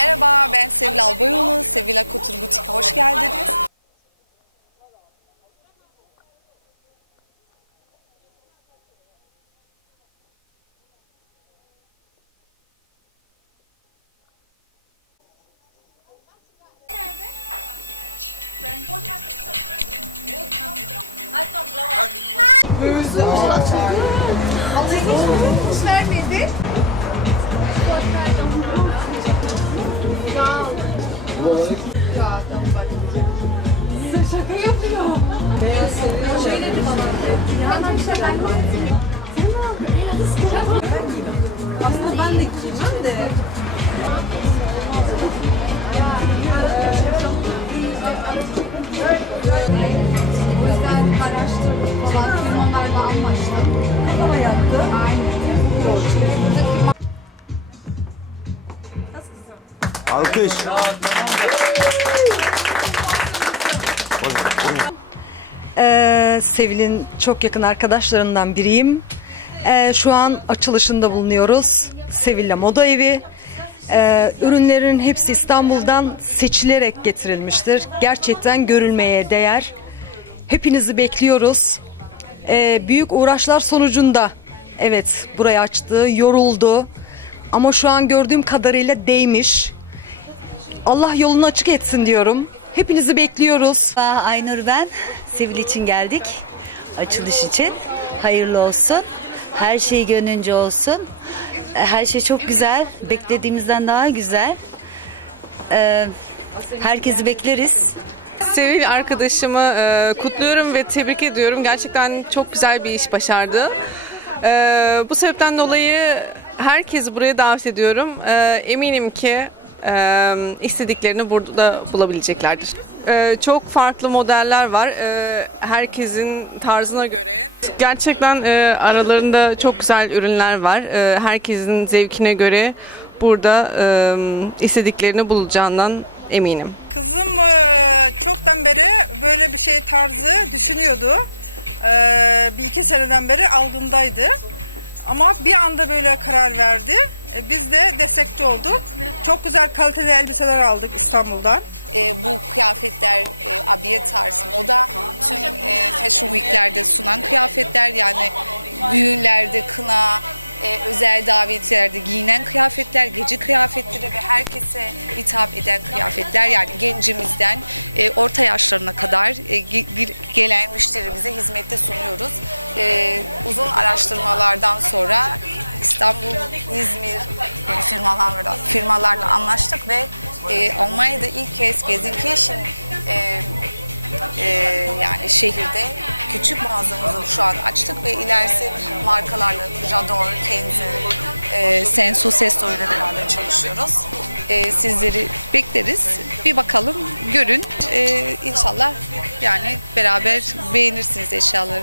Merhaba, ben Sevil Albayoğlu. Sevil Akutur Butik'e hoş geldiniz. Hiç Aslında ben de giymem de. O yüzden araştırdık falan. Firmalarla anlaştık. Kafa yattı. Aynen. Alkış. Ee, Sevil'in çok yakın arkadaşlarından biriyim. Ee, şu an açılışında bulunuyoruz. Sevil'le Moda Evi. Ee, ürünlerin hepsi İstanbul'dan seçilerek getirilmiştir. Gerçekten görülmeye değer. Hepinizi bekliyoruz. Ee, büyük uğraşlar sonucunda evet burayı açtı, yoruldu. Ama şu an gördüğüm kadarıyla değmiş. Allah yolunu açık etsin diyorum. Hepinizi bekliyoruz. Aynur ben. Sevil için geldik. Açılış için. Hayırlı olsun. Her şey gönlünce olsun. Her şey çok güzel. Beklediğimizden daha güzel. Ee, herkesi bekleriz. Sevil arkadaşımı e, kutluyorum ve tebrik ediyorum. Gerçekten çok güzel bir iş başardı. E, bu sebepten dolayı herkesi buraya davet ediyorum. E, eminim ki e, istediklerini burada bulabileceklerdir. E, çok farklı modeller var. E, herkesin tarzına göre. Gerçekten e, aralarında çok güzel ürünler var. E, herkesin zevkine göre burada e, istediklerini bulacağından eminim. Kızım eee, çoktan beri böyle bir şey tarzı düşünüyordu. Eee, bir iki seneden beri algındaydı. Ama bir anda böyle karar verdi. E, Biz de destekçi olduk. Çok güzel kaliteli elbiseler aldık İstanbul'dan. Ee, bu kıyafetler, e, abiye tarzı, moda tüm e, Fashion Week'lerde sunan kıyafetler yani düğünlerde, kına, e, özel davetlerde giyinen kıyafetler, gece kıyafetleri ve herkese hitap eden kıyafetler yani gencimizden e, orta yaşlarına kadar e, gelen müşterimize hizmette sunuyoruz. E, uzun araştırmalardan sonra İstanbul, İzmir e, firmalarla, firmalarla anlaştık ve e, Almanya'da ilk kez Gelsenkirchen e, e, yani şehirde küçük mağazamızı şu an açtık ve ilerisi markalarla Jador, Kenzo, e, Senso, Sesto ile beraber çalışıyoruz. E, sizleri bekleriz. Bir bakalım, görün. E, inşallah yani beraber beğenirsiniz eşyaları.